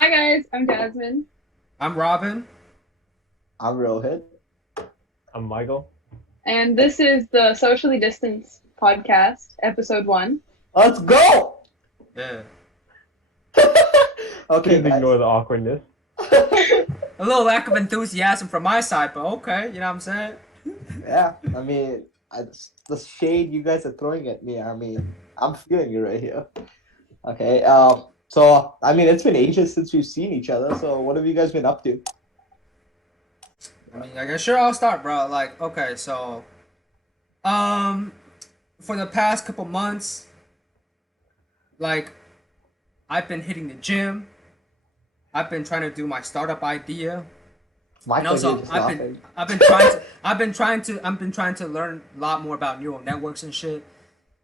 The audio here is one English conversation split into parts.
Hi guys, I'm Jasmine, I'm Robin. I'm Rohit. I'm Michael. and this is the Socially Distanced Podcast, Episode 1. Let's go! Yeah. Okay, Please guys. ignore the awkwardness. A little lack of enthusiasm from my side, but okay, you know what I'm saying? Yeah, I mean, the shade you guys are throwing at me, I mean, I'm feeling it right here. Okay, so, I mean, it's been ages since we've seen each other, so what have you guys been up to? I mean, I guess sure I'll start, bro. Like, okay, so, um, for the past couple months, like, I've been hitting the gym. I've been trying to do my startup idea, and Michael here also just laughing. I've been trying to learn a lot more about neural networks and shit.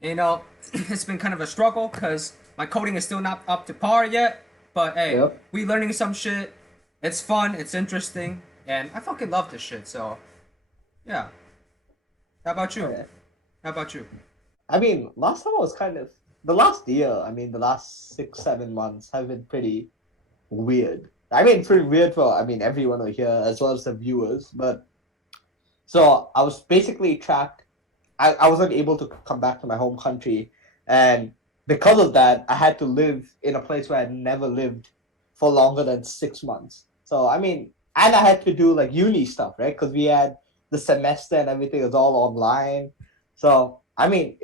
You know, it's been kind of a struggle because my coding is still not up to par yet. But hey, Yep. we learning some shit. It's fun. It's interesting, and I fucking love this shit. So, yeah. How about you? Okay. How about you? I mean, last time I was the last year, I mean, the last 6, 7 months have been pretty weird. I mean, pretty weird for, I mean, everyone over here as well as the viewers, but so I was basically trapped. I wasn't able to come back to my home country. And because of that, I had to live in a place where I'd never lived for longer than 6 months. So, I mean, and I had to do like uni stuff, right? Because we had the semester and everything was all online. So, I mean,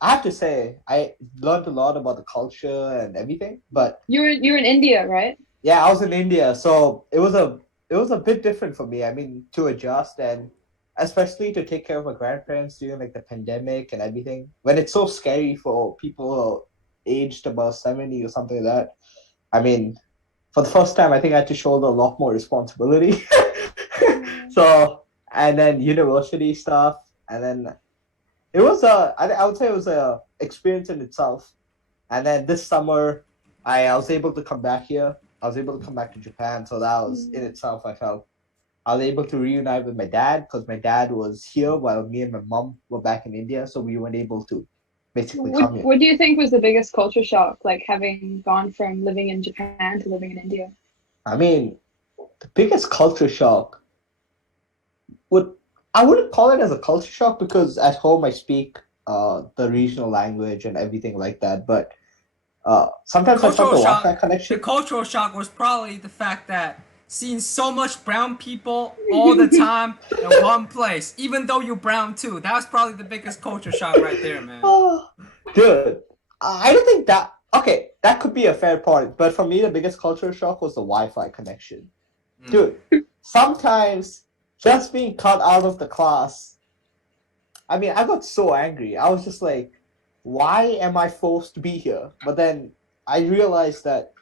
I have to say, I learned a lot about the culture and everything. But You're in India, right? yeah, I was in India. So it was a bit different for me. I mean, to adjust and especially to take care of my grandparents during like the pandemic and everything. When it's so scary for people who are aged about 70 or something like that. I mean, for the first time, I think I had to shoulder a lot more responsibility. So, and then university stuff, and then I would say it was a experience in itself. And then this summer, I was able to come back here. I was able to come back to Japan, so that was in itself. I felt I was able to reunite with my dad because my dad was here while me and my mom were back in India, so we weren't able to basically What come here. What do you think was the biggest culture shock, like having gone from living in Japan to living in India? I mean, the biggest culture shock would I wouldn't call it as a culture shock because at home I speak the regional language and everything like that, but The sometimes I felt cultural the Wi-Fi shock. The connection. cultural shock was probably the fact that seeing so much brown people all the time in one place, even though you're brown too. That was probably the biggest culture shock right there, man. Oh, dude, I don't think that. Okay, that could be a fair point, but for me, the biggest culture shock was the Wi-Fi connection. Mm. Dude, sometimes just being cut out of the class. I mean, I got so angry. I was just like, why am I forced to be here? But then I realized that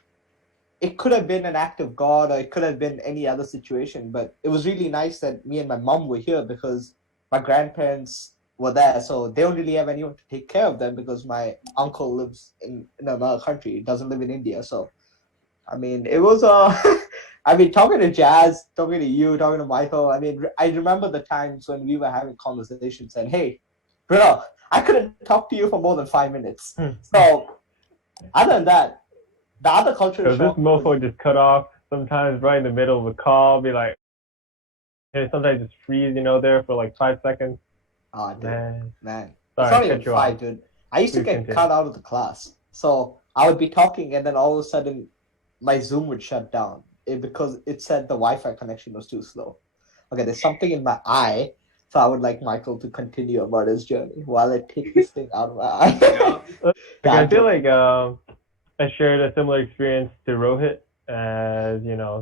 it could have been an act of God or it could have been any other situation. But it was really nice that me and my mom were here because my grandparents were there. So they don't really have anyone to take care of them because my uncle lives in another country, doesn't live in India. So, I mean, it was I mean, talking to Jazz, talking to you, talking to Michael. I mean, I remember the times when we were having conversations and, hey, bro, I couldn't talk to you for more than 5 minutes. So, other than that, the other culture So this shock was, mofo just cut off sometimes right in the middle of a call, be like, and sometimes just freeze, there for like 5 seconds. dude, Man, man, it's sorry, not I even cut you five, off. dude. I used to Please get continue. cut out of the class. So I would be talking and then all of a sudden my Zoom would shut down because it said the Wi-Fi connection was too slow. Okay, there's something in my eye. So I would like Michael to continue about his journey while I take this thing out of my eye. Yeah. Like I God feel damn. like I shared a similar experience to Rohit, as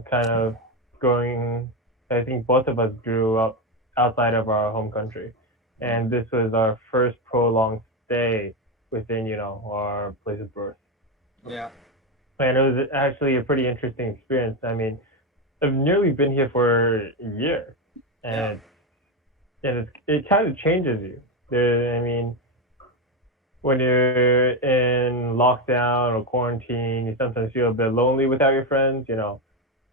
kind of going. I think both of us grew up outside of our home country, and this was our first prolonged stay within our place of birth. Yeah. And it was actually a pretty interesting experience. I mean, I've nearly been here for a year, Yeah. and it kind of changes you. I mean, when you're in lockdown or quarantine, you sometimes feel a bit lonely without your friends.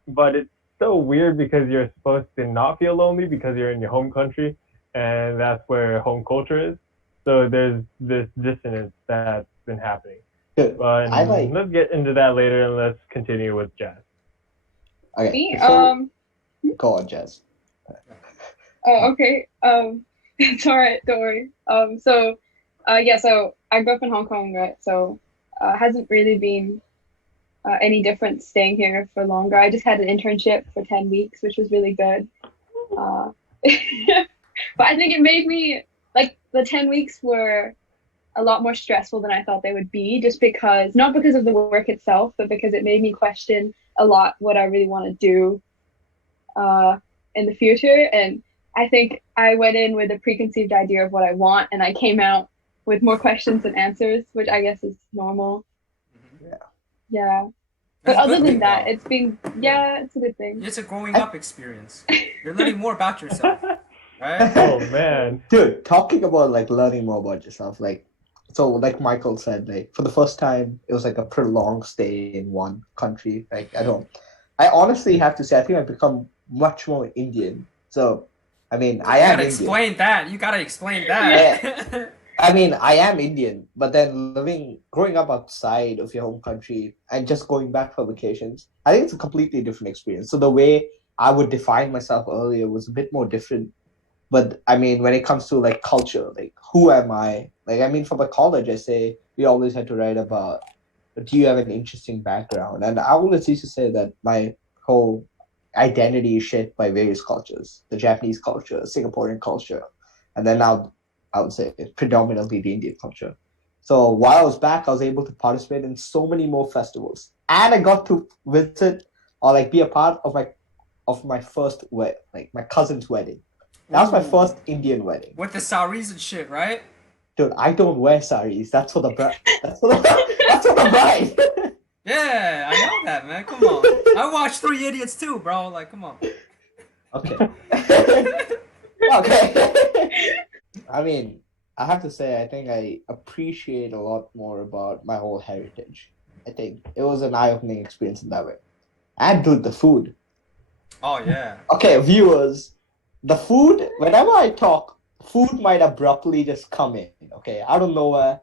But it's so weird because you're supposed to not feel lonely because you're in your home country, and that's where home culture is. So there's this dissonance that been happening. Dude, But I like. let's get into that later, and let's continue with Jazz. Okay. Me? Go on, Jazz. Oh, okay. It's all right. Don't worry. So I grew up in Hong Kong, right? So, hasn't really been any different staying here for longer. I just had an internship for 10 weeks, which was really good. Uh, but I think it made me like the 10 weeks were a lot more stressful than I thought they would be, just because not because of the work itself, but because it made me question a lot what I really want to do in the future. And I think I went in with a preconceived idea of what I want, and I came out with more questions than answers, which I guess is normal. Yeah. Yeah. But That's a other good than thing, that, though. it's been, yeah, it's a good thing. It's a growing up experience. You're learning more about yourself, right? Oh man, Dude, talking about like learning more about yourself, like so like Michael said, like for the first time it was like a prolonged stay in one country. Like I honestly have to say I think I've become much more Indian. So I mean I You am gotta Indian. explain that. You gotta explain that. I mean I am Indian, but then growing up outside of your home country and just going back for vacations, I think it's a completely different experience. So the way I would define myself earlier was a bit more different. But I mean, when it comes to like culture, like who am I? Like, I mean, for my college, I say we always had to write about, do you have an interesting background? And I always used to say that my whole identity is shaped by various cultures, the Japanese culture, Singaporean culture, and then now I would say predominantly the Indian culture. So while I was back, I was able to participate in so many more festivals, and I got to visit or like be a part of my first like my cousin's wedding. That was my Ooh. first Indian wedding. With the saris and shit, right? Dude, I don't wear saris. That's for the bride. That's for the bride. Yeah, I know that, man. Come on. I watched Three Idiots too, bro. Like, come on. Okay. Okay. I mean, I have to say, I think I appreciate a lot more about my whole heritage. I think it was an eye-opening experience in that way. And dude, the food. Oh yeah. Okay, viewers, the food, whenever I talk, food might abruptly just come in, okay? Out of nowhere,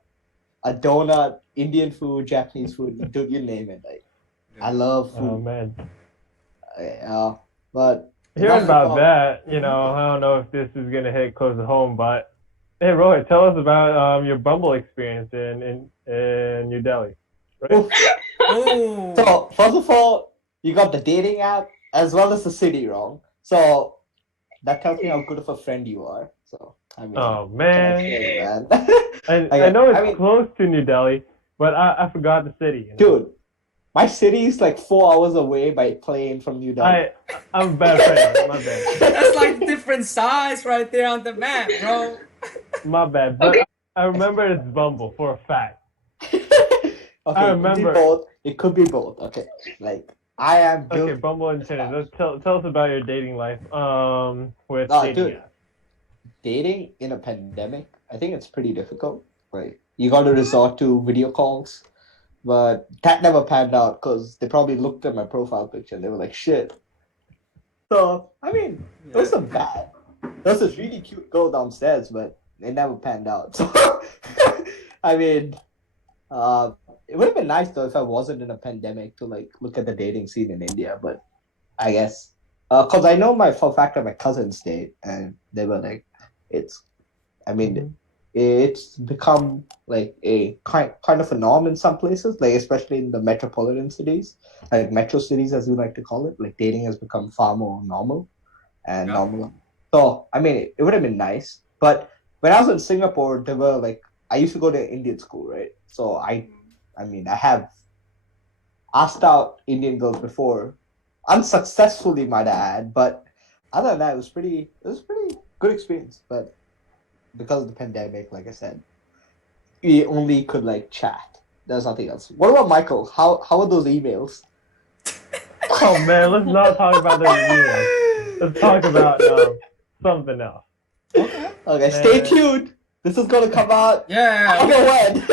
a donut, Indian food, Japanese food, dude, you name it. Like, I love oh food. man. But Hearing enough about that, you know, I don't know if this is gonna hit close to home, but hey, Rohit, tell us about your Bumble experience in New Delhi. Right? Oof. Oh. So, first of all, you got the dating app as well as the city wrong. So, that tells me how good of a friend you are. So, I mean, Oh what can I man, say, man? I know it's I mean, close to New Delhi, but I forgot the city. You know? dude, my city is like 4 hours away by plane from New Delhi. I'm a bad friend. My bad. That's like different size right there on the map, bro. My bad. But Okay. I remember it's Bumble for a fact. Okay, I remember. It could be both. It could be both. Okay, like I am guilty. Okay, Bumble and Tinder. Let's tell us about your dating life. With No, dating dude. apps. Dating in a pandemic, I think it's pretty difficult. Like you got to resort to video calls, but that never panned out because they probably looked at my profile picture and they were like, "Shit." So I mean, it wasn't bad. There was this really cute girl downstairs, but it never panned out. So I mean, it would have been nice though if I wasn't in a pandemic to like look at the dating scene in India, but I guess because I know for a fact that my cousins stayed and they were like, I mean, it's become like a kind of a norm in some places, like especially in the metropolitan cities, like metro cities as we like to call it. Like dating has become far more normal and normal. So I mean, it would have been nice, but when I was in Singapore, there were like I used to go to Indian school, right? So I mean, I have asked out Indian girls before, unsuccessfully, might I add. But other than that, it was pretty good experience. But because of the pandemic, like I said, we only could like chat. There's nothing else. What about Michael? How are those emails? Oh man, let's not talk about those emails. Let's talk about something else. Okay, stay tuned. This is gonna come out. Yeah. I don't know when.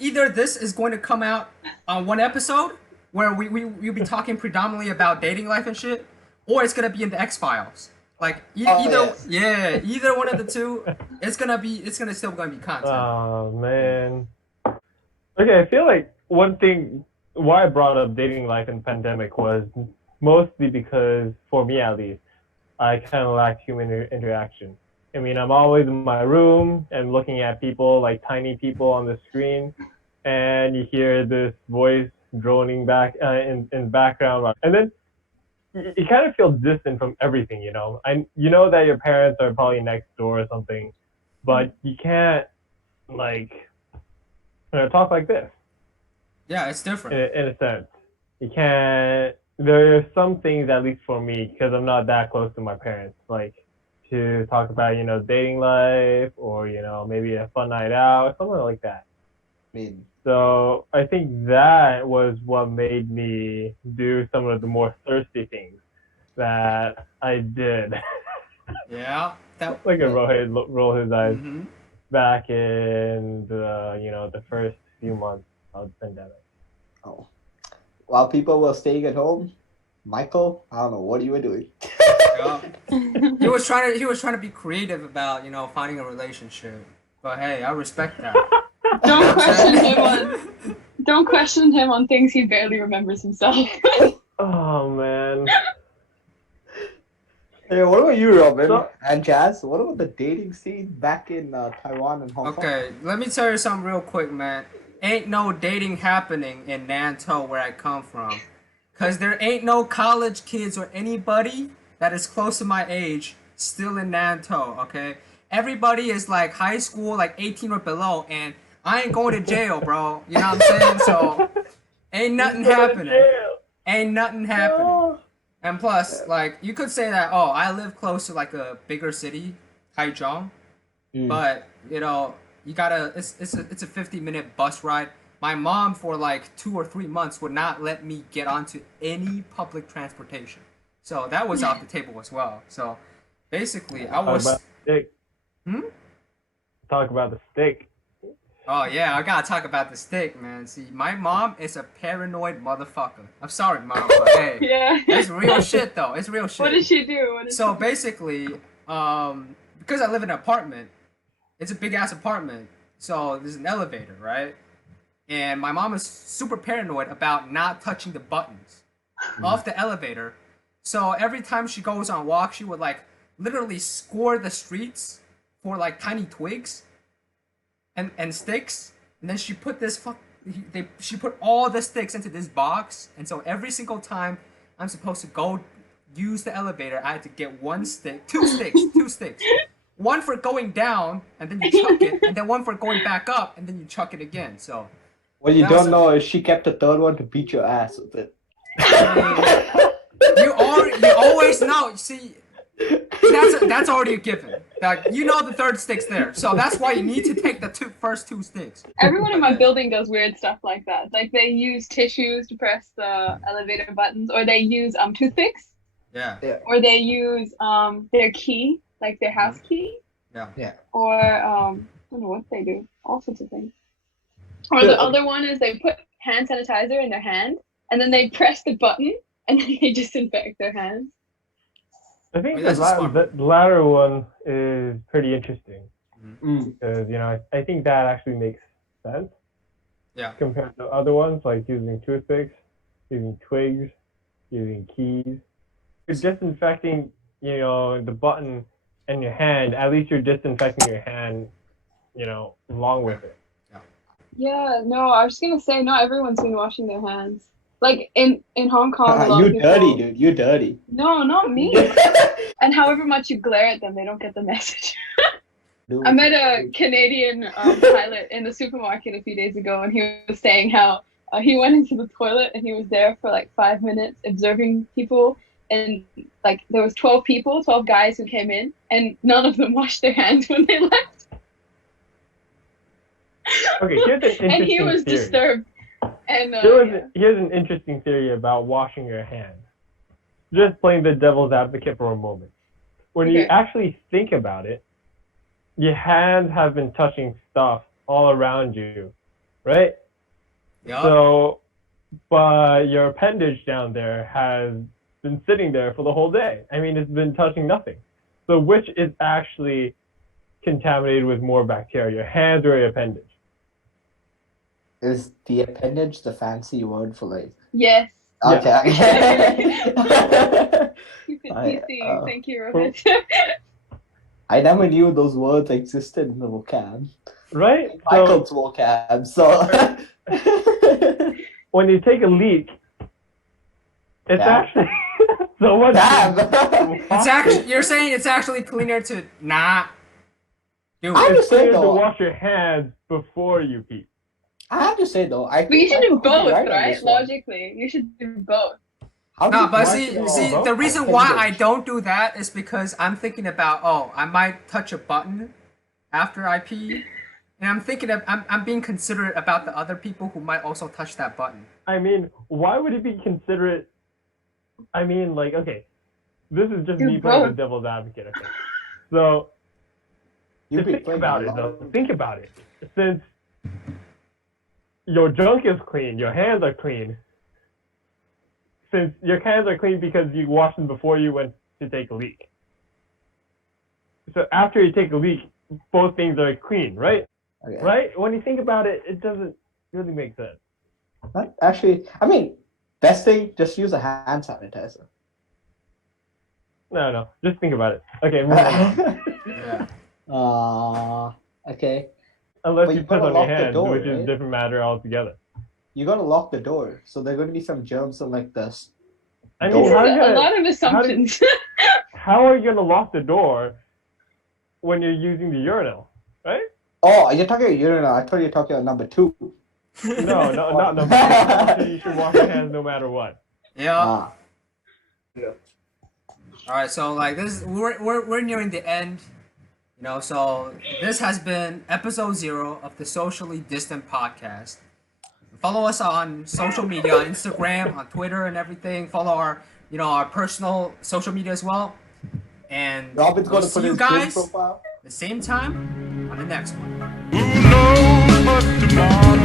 Either this is going to come out on one episode where we'll be talking predominantly about dating life and shit, or it's gonna be in the X Files. Like either one of the two, it's still gonna be content. Oh man. Okay, I feel like one thing why I brought up dating life in pandemic was mostly because, for me at least, I kind of lacked human interaction. I mean, I'm always in my room and looking at people, like tiny people on the screen, and you hear this voice droning back in background, and then you kind of feel distant from everything. And you know that your parents are probably next door or something, but you can't like talk like this. Yeah, it's different. In a sense, you can't. There are some things, at least for me, because I'm not that close to my parents, like to talk about dating life or maybe a fun night out, something like that. I mean, So I think that was what made me do some of the more thirsty things that I did. Yeah. That. Look at Rohit roll his eyes Mm-hmm. back in the first few months of the pandemic. oh, while people were staying at home, Michael, I don't know what you were doing. Yeah. He was trying to be creative about finding a relationship. But hey, I respect that. Don't question him on things he barely remembers himself. Oh man. Hey, what about you, Robin So- and Jazz? What about the dating scene back in Taiwan and Hong Kong? Okay, let me tell you something real quick, man. Ain't no dating happening in Nantou where I come from. Cause there ain't no college kids or anybody that is close to my age still in Nantou, okay? Everybody is like high school, like 18 or below, and I ain't going to jail, bro. You know what I'm saying? So ain't nothing happening. Ain't nothing happening. No. And plus, like, you could say that, oh, I live close to like a bigger city, Taichung, but you gotta. It's a 50-minute bus ride. My mom for like 2 or 3 months would not let me get onto any public transportation, so that was off the table as well. So basically, I was. Talk about the stick. Talk about the stick. Oh yeah, I gotta talk about the stick, man. See, my mom is a paranoid motherfucker. I'm sorry, mom, but hey, Yeah. it's real shit though. It's real shit. What did she do? So basically, because I live in an apartment, it's a big ass apartment. So there's an elevator, right? And my mom is super paranoid about not touching the buttons off the elevator. So every time she goes on walk, she would like literally score the streets for like tiny twigs and sticks, and then she put she put all the sticks into this box, and so every single time I'm supposed to go use the elevator, I had to get two sticks, one for going down, and then you chuck it, and then one for going back up, and then you chuck it again. So what you that don't was know is she kept a third one to beat your ass with it. you always know. See, that's already a given. Like, the third stick's there, so that's why you need to take the first two sticks. Everyone in my building does weird stuff like that. Like they use tissues to press the elevator buttons, or they use toothpicks, Yeah. or they use their key, like their house key, Yeah. or I don't know what they do. All sorts of things. Or the other one is they put hand sanitizer in their hand, and then they press the button, and then they disinfect their hands. I think that's the latter one is pretty interesting Mm. because I think that actually makes sense. Yeah. Compared to other ones like using toothpicks, using twigs, using keys. You're disinfecting, the button in your hand. At least you're disinfecting your hand, along with it. Yeah, no, I was gonna say not everyone's been washing their hands. Like in Hong Kong, a lot You of people... dirty, dude. You dirty. No, not me. And however much you glare at them, they don't get the message. Dude, I met a Canadian pilot in the supermarket a few days ago, and he was saying how he went into the toilet and he was there for like 5 minutes observing people, and like there was 12 guys who came in, and none of them washed their hands when they left. Okay, here's an interesting And he was theory. disturbed. And Here's an interesting theory about washing your hands. Just playing the devil's advocate for a moment. When you actually think about it, your hands have been touching stuff all around you, right? Yeah. So, but your appendage down there has been sitting there for the whole day. I mean, it's been touching nothing. So which is actually contaminated with more bacteria, your hands or your appendage? Is the appendage the fancy word for like? Yes. Okay. Keep it I, PC. Thank you, Rohit. I never knew those words existed in the vocab. Right? Michael's vocab. So When you take a leak, it's Yeah. actually so much. damn. It's actually you're saying it's actually cleaner to not do I it. just say Clear to though. wash your hands before you pee. I have to say though. But you should do Michael could be both, on right? this one. Logically, you should do both. How No, do but you see, mark the reason why I don't do that is because I'm thinking about, oh, I might touch a button after I pee, and I'm thinking of, I'm being considerate about the other people who might also touch that button. I mean, why would it be considerate? I mean, like, okay, this is just Do me playing the both. devil's advocate. Okay, so You be think playing about a it lot. though. Think about it. Since your junk is clean, your hands are clean. Since your hands are clean because you washed them before you went to take a leak. So after you take a leak, both things are clean, right? Okay. Right? When you think about it, it doesn't really make sense. But actually, I mean, best thing, just use a hand sanitizer. No, just think about it. Okay, move on. Yeah. Okay. Unless But you you piss gotta on your lock the hands, door, which is right? a different matter altogether. You gotta lock the door, so there are gonna be some germs in like this. I Door. mean, how are you A gonna, lot of assumptions. how are you gonna lock the door when you're using the urinal, right? Oh, you're talking about urinal. I thought you were talking about number 2. No, not number 2. Number 2, you should wash your hands no matter what. Yeah. Ah. All right. So like this, we're nearing the end. You know, so this has been episode 0 of the Socially Distant Podcast. Follow us on social media, on Instagram, on Twitter, and everything. Follow our, our personal social media as well. And Robin's we'll gonna see put you his guys profile. the same time on the next one. Who knows what tomorrow